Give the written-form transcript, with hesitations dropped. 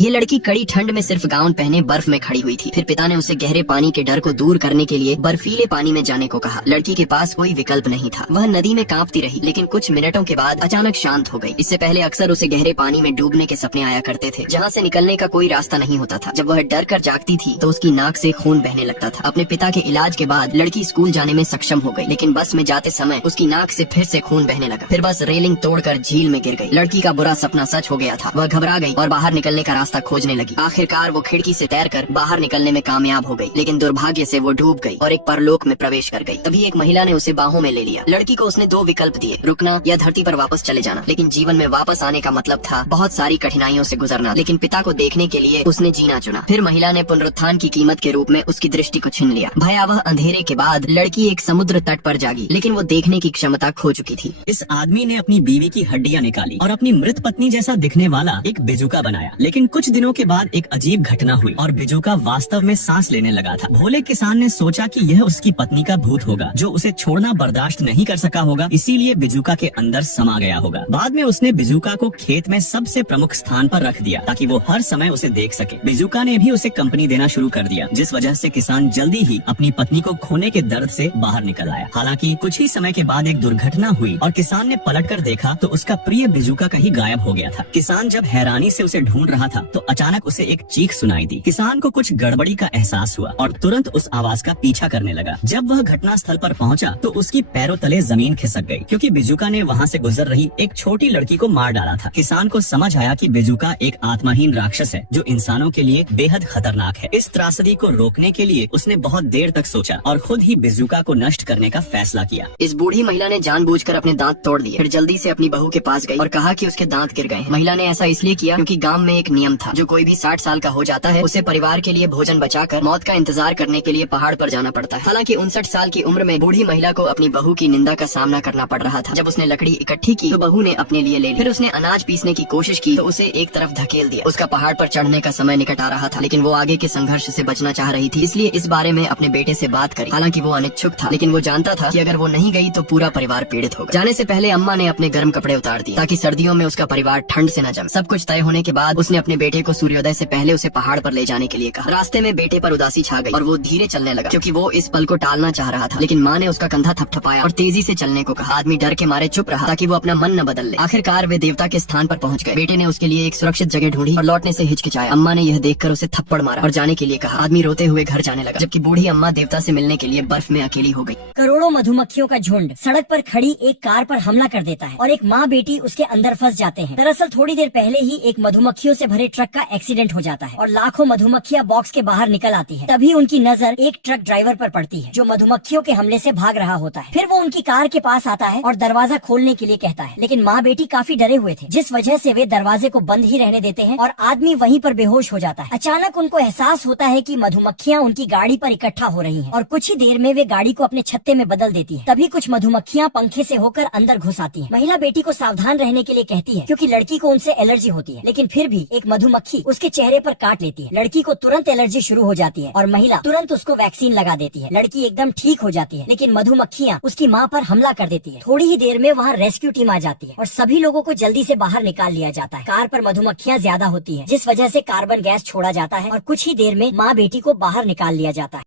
ये लड़की कड़ी ठंड में सिर्फ गाउन पहने बर्फ में खड़ी हुई थी। फिर पिता ने उसे गहरे पानी के डर को दूर करने के लिए बर्फीले पानी में जाने को कहा। लड़की के पास कोई विकल्प नहीं था। वह नदी में कांपती रही, लेकिन कुछ मिनटों के बाद अचानक शांत हो गई। इससे पहले अक्सर उसे गहरे पानी में डूबने के सपने आया करते थे, जहाँ से निकलने का कोई रास्ता नहीं होता था। जब वह डर कर जागती थी तो उसकी नाक से खून बहने लगता था। अपने पिता के इलाज के बाद लड़की स्कूल जाने में सक्षम हो गई, लेकिन बस में जाते समय उसकी नाक से फिर से खून बहने लगा। फिर बस रेलिंग तोड़कर झील में गिर गई। लड़की का बुरा सपना सच हो गया था। वह घबरा गई और बाहर निकलने का रास्ता खोजने लगी। आखिरकार वो खिड़की से तैरकर बाहर निकलने में कामयाब हो गई, लेकिन दुर्भाग्य से वो डूब गई और एक परलोक में प्रवेश कर गई। तभी एक महिला ने उसे बाहों में ले लिया। लड़की को उसने दो विकल्प दिए, रुकना या धरती पर वापस चले जाना। लेकिन जीवन में वापस आने का मतलब था बहुत सारी कठिनाइयों से गुजरना, लेकिन पिता को देखने के लिए उसने जीना चुना। फिर महिला ने पुनरुत्थान की कीमत के रूप में उसकी दृष्टि को छीन लिया। भयावह अंधेरे के बाद लड़की एक समुद्र तट पर जागी, लेकिन वो देखने की क्षमता खो चुकी थी। इस आदमी ने अपनी बीवी की हड्डियां निकाली और अपनी मृत पत्नी जैसा दिखने वाला एक बिजुका बनाया। लेकिन कुछ दिनों के बाद एक अजीब घटना हुई और बिजुका वास्तव में सांस लेने लगा था। भोले किसान ने सोचा कि यह उसकी पत्नी का भूत होगा, जो उसे छोड़ना बर्दाश्त नहीं कर सका होगा, इसीलिए बिजुका के अंदर समा गया होगा। बाद में उसने बिजुका को खेत में सबसे प्रमुख स्थान पर रख दिया ताकि वो हर समय उसे देख सके। बिजुका ने भी उसे कंपनी देना शुरू कर दिया, जिस वजह से किसान जल्दी ही अपनी पत्नी को खोने के दर्द से बाहर निकल आया। हालांकि कुछ ही समय के बाद एक दुर्घटना हुई और किसान ने पलटकर देखा तो उसका प्रिय बिजुका कहीं गायब हो गया था। किसान जब हैरानी से उसे ढूंढ रहा था तो अचानक उसे एक चीख सुनाई दी। किसान को कुछ गड़बड़ी का एहसास हुआ और तुरंत उस आवाज का पीछा करने लगा। जब वह घटना स्थल पर पहुंचा तो उसकी पैरों तले जमीन खिसक गई, क्योंकि बिजुका ने वहां से गुजर रही एक छोटी लड़की को मार डाला था। किसान को समझ आया कि बिजुका एक आत्माहीन राक्षस है जो इंसानों के लिए बेहद खतरनाक है। इस त्रासदी को रोकने के लिए उसने बहुत देर तक सोचा और खुद ही बिजुका को नष्ट करने का फैसला किया। इस बूढ़ी महिला ने जानबूझकर अपने दांत तोड़ दिए। फिर जल्दी से अपनी बहू के पास गई और कहा कि उसके दांत गिर गए। महिला ने ऐसा इसलिए किया क्योंकि गांव में एक नियम था, जो कोई भी 60 साल का हो जाता है उसे परिवार के लिए भोजन बचाकर मौत का इंतजार करने के लिए पहाड़ पर जाना पड़ता है। हालांकि 59 साल की उम्र में बूढ़ी महिला को अपनी बहू की निंदा का सामना करना पड़ रहा था। जब उसने लकड़ी इकट्ठी की तो बहू ने अपने लिए ले ली। फिर उसने अनाज पीसने की कोशिश की तो उसे एक तरफ धकेल दिया। उसका पहाड़ पर चढ़ने का समय निकट आ रहा था, लेकिन वो आगे के संघर्ष से बचना चाह रही थी, इसलिए इस बारे में अपने बेटे से बात करी। हालांकि वो अनिच्छुक था, लेकिन वो जानता था कि अगर वो नहीं गई तो पूरा परिवार पीड़ित होगा। जाने से पहले अम्मा ने अपने गर्म कपड़े उतार दिए ताकि सर्दियों में उसका परिवार ठंड से न जमे। सब कुछ तय होने के बाद उसने अपने बेटे को सूर्योदय से पहले उसे पहाड़ पर ले जाने के लिए कहा। रास्ते में बेटे पर उदासी छा गई और वो धीरे चलने लगा, क्योंकि वो इस पल को टालना चाह रहा था। लेकिन माँ ने उसका कंधा थपथपाया और तेजी से चलने को कहा। आदमी डर के मारे चुप रहा ताकि वो अपना मन न बदल ले। आखिरकार वे देवता के स्थान पर पहुंच गए। बेटे ने उसके लिए एक सुरक्षित जगह ढूंढी और लौटने से हिचकिचाया। अम्मा ने यह देखकर उसे थप्पड़ मारा और जाने के लिए कहा। आदमी रोते हुए घर जाने लगा, जबकि बूढ़ी अम्मा देवता से मिलने के लिए बर्फ में अकेली हो गई। करोड़ों मधुमक्खियों का झुंड सड़क पर खड़ी एक कार पर हमला कर देता है और एक माँ बेटी उसके अंदर फंस जाते हैं। दरअसल थोड़ी देर पहले ही एक मधुमक्खियों से भरे ट्रक का एक्सीडेंट हो जाता है और लाखों मधुमक्खियां बॉक्स के बाहर निकल आती है। तभी उनकी नजर एक ट्रक ड्राइवर पर पड़ती है, जो मधुमक्खियों के हमले से भाग रहा होता है। फिर वो उनकी कार के पास आता है और दरवाजा खोलने के लिए कहता है, लेकिन माँ बेटी काफी डरे हुए थे, जिस वजह से वे दरवाजे को बंद ही रहने देते हैं और आदमी वहीं पर बेहोश हो जाता है। अचानक उनको एहसास होता है कि मधुमक्खियां उनकी गाड़ी पर इकट्ठा हो रही हैं और कुछ ही देर में वे गाड़ी को अपने छत्ते में बदल देती है। तभी कुछ मधुमक्खियां पंखे से होकर अंदर घुस आती हैं। महिला बेटी को सावधान रहने के लिए कहती है, क्योंकि लड़की को उनसे एलर्जी होती है। लेकिन फिर भी एक मधुमक्खी उसके चेहरे पर काट लेती है। लड़की को तुरंत एलर्जी शुरू हो जाती है और महिला तुरंत उसको वैक्सीन लगा देती है। लड़की एकदम ठीक हो जाती है, लेकिन मधुमक्खियां उसकी माँ पर हमला कर देती है। थोड़ी ही देर में वहाँ रेस्क्यू टीम आ जाती है और सभी लोगों को जल्दी से बाहर निकाल लिया जाता है। कार पर मधुमक्खियां ज्यादा होती है, जिस वजह से कार्बन गैस छोड़ा जाता है और कुछ ही देर में माँ बेटी को बाहर निकाल लिया जाता है।